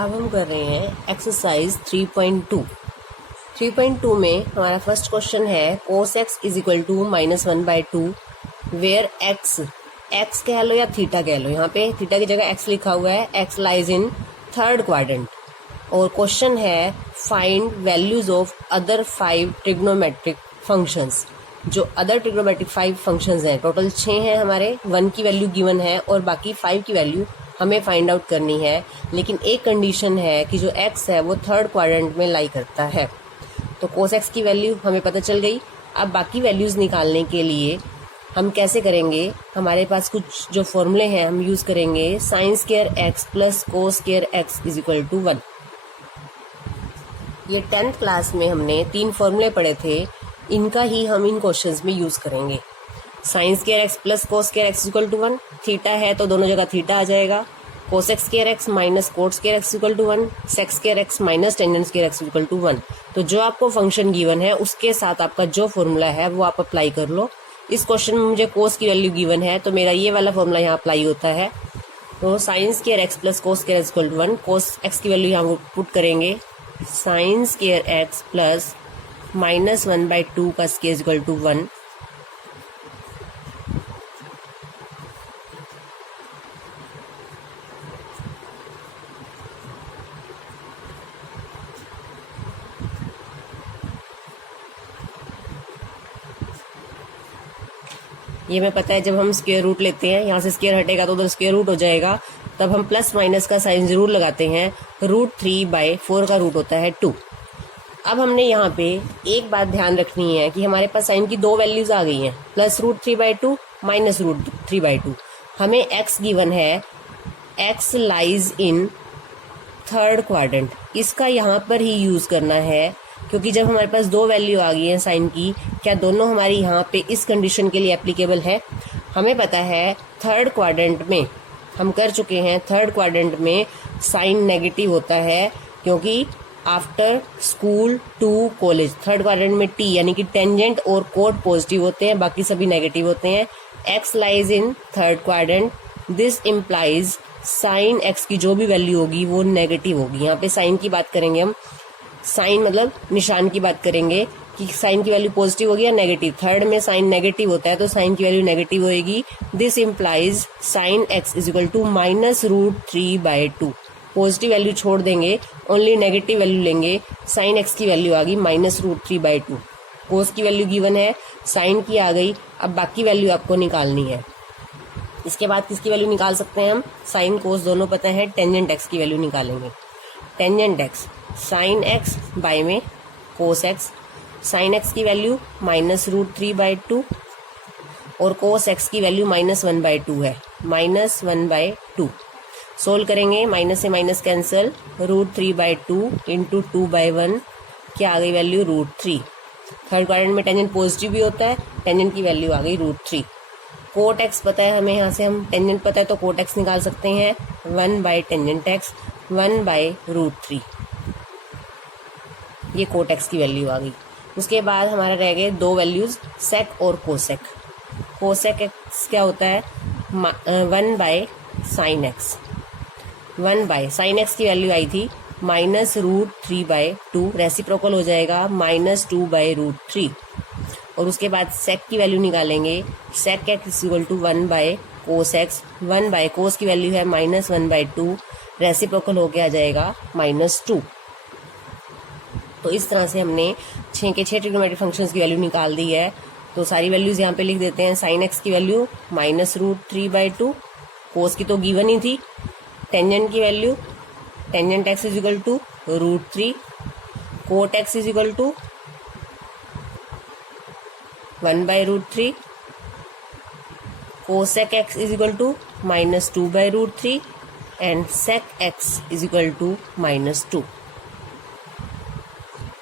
अब हम कर रहे हैं एक्सरसाइज 3.2। 3.2 में हमारा फर्स्ट क्वेश्चन है cos x is equal to -1/2 where x कह लो या थीटा कह लो, यहाँ पे थीटा की जगह x लिखा हुआ है, x lies in third quadrant. और क्वेश्चन है find values of other 5 trigonometric functions. जो अदर ट्रिग्नोमेट्रिक 5 फंक्शंस हैं, टोटल 6 हैं हमारे, 1 की वैल्यू गिवन है और बाकी 5 की वैल्यू हमें फाइंड आउट करनी है। लेकिन एक कंडीशन है कि जो x है वो थर्ड क्वाड्रेंट में लाई करता है। तो cos x की वैल्यू हमें पता चल गई। अब बाकी वैल्यूज निकालने के लिए हम कैसे करेंगे, हमारे पास कुछ जो फॉर्मूले हैं हम यूज करेंगे sin square x plus cos square x is equal to 1। ये 10th क्लास में हमने 3 फॉर्मूले पढ़े थे, इनका ही हम इन क्वेश्चंस में यूज करेंगे। sin square x plus cos square x equal to 1, theta है तो दोनों जगह थीटा आ जाएगा। cos x square x minus cot square x equal to 1, sec square x minus tangent square x equal to 1। तो जो आपको फंक्शन गिवन है उसके साथ आपका जो फॉर्मूला है वो आप अप्लाई कर लो। इस क्वेश्चन में मुझे cos की वैल्यू गिवन है तो मेरा ये वाला फॉर्मूला यहाँ अप्लाई होता है। तो sin square x plus cos square x equal to 1, cos x की वैल्यू यहाँ पुट करेंगे, sin स्क्वायर x प्लस -1/2 का स्क्वायर इक्वल टू 1। ये मैं पता है जब हम स्क्वायर रूट लेते हैं, यहाँ से स्क्वायर हटेगा तो उधर स्क्वायर रूट हो जाएगा, तब हम प्लस माइनस का साइन जरूर लगाते हैं। √3/4 का रूट होता है 2। अब हमने यहाँ पे एक बात ध्यान रखनी है कि हमारे पास साइन की 2 वैल्यूज आ गई हैं, प्लस √3/2 माइनस √3/2। हमें x गिवन है, x lies in third quadrant, इसका यहाँ पर ही यूज करना है क्योंकि जब हमारे पास 2 वैल्यू आ गई हैं साइन की, क्या दोनों हमारी यहाँ पे इस कंडीशन के लिए एप्लीकेबल है? हमें पता है थर्ड क्वाड्रेंट में हम कर चुके हैं, थर्ड क्वाड्रेंट में साइन नेगेटिव होता है क्योंकि after school to college third quadrant में टी यानी कि टेंजेंट और कोट पॉजिटिव होते हैं, बाकी सभी नेगेटिव होते हैं। x lies in third quadrant, this implies sine x की जो भी वैल्यू होगी वो नेगेटिव होगी। यहाँ पे साइन की बात करेंगे हम, साइन मतलब निशान की बात करेंगे कि साइन की वैल्यू पॉजिटिव होगी या नेगेटिव। थर्ड में साइन नेगेटिव होता है तो साइन की वैल्यू नेगेटिव होगी। This implies sine x is equal to -√3/2। Positive value छोड़ देंगे, ओनली नेगेटिव वैल्यू लेंगे, साइन x की वैल्यू आ गई -√3/2। कोस की वैल्यू गिवन है, साइन की आ गई, अब बाकी वैल्यू आपको निकालनी है। इसके बाद किसकी वैल्यू निकाल सकते हैं हम? साइन कोस दोनों पता है, टेंजेंट x की वैल्यू निकालेंगे। Tangent x sine x by में कोस x, साइन x की वैल्यू -√3/2 और कोस x की वैल्यू -1/2 है, -1/2। सोल्व करेंगे, माइनस से माइनस कैंसिल, √3/2 इंटू 2/1, क्या आ गई वैल्यू? √3। थर्ड क्वाड्रेंट में टेंजेंट पॉजिटिव भी होता है, टेंजेंट की वैल्यू आ गई √3। कोट x पता है हमें, यहाँ से हम टेंजेंट पता है तो कोट x निकाल सकते हैं, 1/टेंजेंट x 1/√3। ये कोट x की वैल्यू आ गई। उसके बाद हमारा रह गए 2 वैल्यूज, सेक और कोसेक। कोसेक x क्या होता है? 1/साइन x, 1/साइन x की वैल्यू आई थी -√3/2, रेसिप्रोकल हो जाएगा -2/√3। और उसके बाद सेक की वैल्यू निकालेंगे, sec x is equal to 1/कोस x, 1/कोस की वैल्यू है -1/2, रेसिप्रोकल होके आ जाएगा -2। तो इस तरह से हमने 6 के 6 ट्रिग्नोमेट्रिक फंक्शंस की वैल्यू निकाल दी है। तो सारी वैल्यूज यहाँ पे लिख देते हैं। साइन x की वैल्यू -√3/2, कोस की तो गिवन ही थी। टेंजेंट की value, tangent x is equal to √3, cot x is equal to 1/√3, cosec x is equal to -2/√3 and sec x is equal to -2।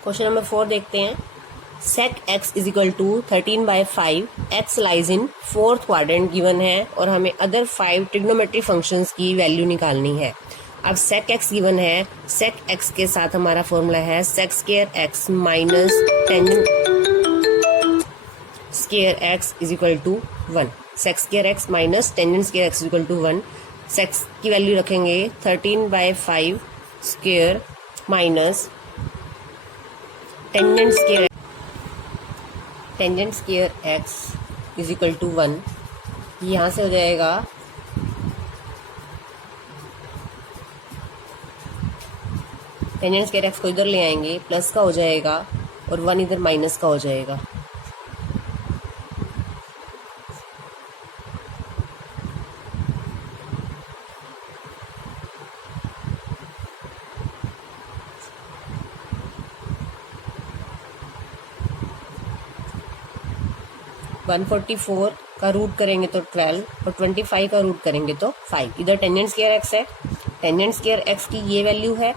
Question number 4 देखते हैं। Sec x is equal to 13/5, x lies in fourth quadrant given है और हमें other 5 trigonometric functions की वैल्यू निकालनी है। अब सेक x गिवन है, सेक x के साथ हमारा फॉर्मूला है sec square x minus tangent square x is equal to 1। Sec square x minus tangent square x is equal to 1। Sec की वैल्यू रखेंगे 13/5 square minus tangent square x is equal to 1। यहाँ से हो जाएगा tangent square x को इधर ले आएंगे, प्लस का हो जाएगा और 1 इधर माइनस का हो जाएगा। वन 144 का रूट करेंगे तो 12 और 25 का रूट करेंगे तो 5। इधर टेंजेंट स्क्वायर एक्स है, टेंजेंट स्क्वायर एक्स की ये वैल्यू है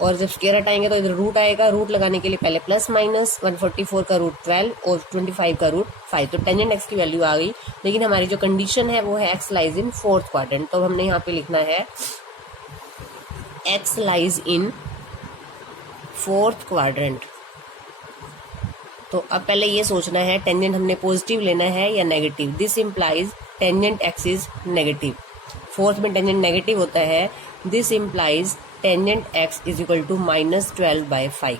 और जब स्क्वायर हटाएंगे तो इधर रूट आएगा। रूट लगाने के लिए पहले प्लस माइनस 144 का रूट 12 और 25 का रूट 5। तो टेंजेंट एक्स की वैल्यू आ गई, लेकिन हमारी जो कंडीशन है वो है x lies in fourth quadrant. तो हमने यहाँ पे लिखना है x lies in fourth quadrant. तो अब पहले ये सोचना है टेंजेंट हमने पॉजिटिव लेना है या negative. This implies tangent x is negative. Fourth में टेंजेंट नेगेटिव होता है। This implies tangent x is equal to -12/5।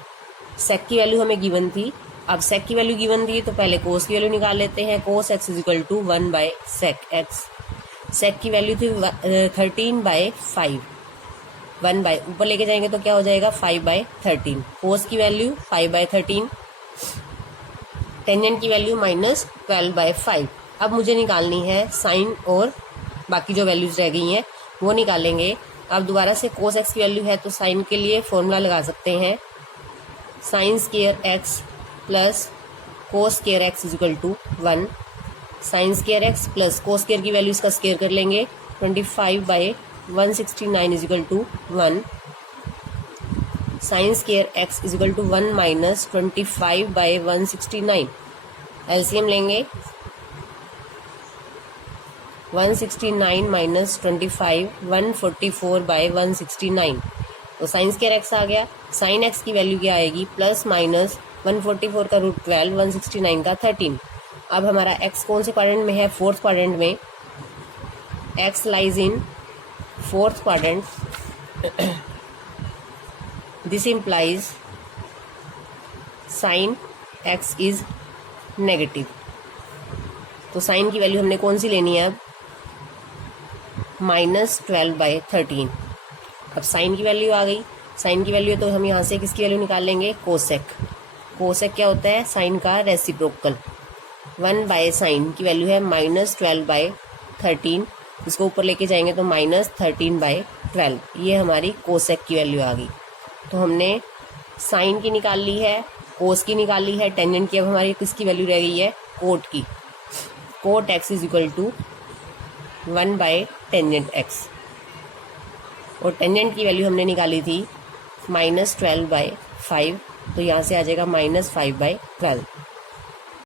Sec की वैल्यू हमें गिवन थी। अब सेक की वैल्यू गिवन थी तो पहले कोस की वैल्यू निकाल लेते हैं। Cos x is equal to 1/sec x. Sec की वैल्यू थी 13/5। 1 ऊपर लेके जाएंगे तो क्या हो जाएगा 5/13। कोस की वैल्यू 5/13, टेंजेंट की वैल्यू -12/5। अब मुझे निकालनी है साइन और बाकी जो वैल्यूज रह गई हैं वो निकालेंगे। अब दोबारा से कोस एक्स की वैल्यू है तो साइन के लिए फॉर्मूला लगा सकते हैं। Sine square x plus cos square x is equal to 1। Sine square x plus cos square की वैल्यू इसका स्क्वायर कर लेंगे। 25/169 is equal to 1। Sine square x is equal to 1 minus 25/169। LCM लेंगे 169 माइनस 25 144/169। तो sign square x आ गया। Sine x की value क्या आएगी प्लस माइनस 144 का रूट 12 169 का 13। अब हमारा एक्स कौन से क्वाड्रेंट में है, फोर्थ क्वाड्रेंट में। X lies in fourth quadrant. This implies sine x is negative. तो साइन की वैल्यू हमने कौन सी लेनी है अब, -12/13। अब साइन की वैल्यू आ गई। साइन की वैल्यू है तो हम यहाँ से किसकी वैल्यू निकाल लेंगे, कोसेक। कोसेक क्या होता है, साइन का रेसिप्रोकल। 1/साइन की वैल्यू है -12/13। इसको ऊपर लेके जाएंगे तो -13/12। ये हमारी कोसेक की वैल्यू आ गई। तो हमने साइन की निकाल ली है, कोस की निकाल ली है, टेंजेंट की अब हमारी किसकी वैल्यू रह गई है, कोट की। Cot x is equal to 1/टेंजेंट एक्स। और टेंजेंट की वैल्यू हमने निकाली थी -12/5। तो यहाँ से आ जाएगा -5/12।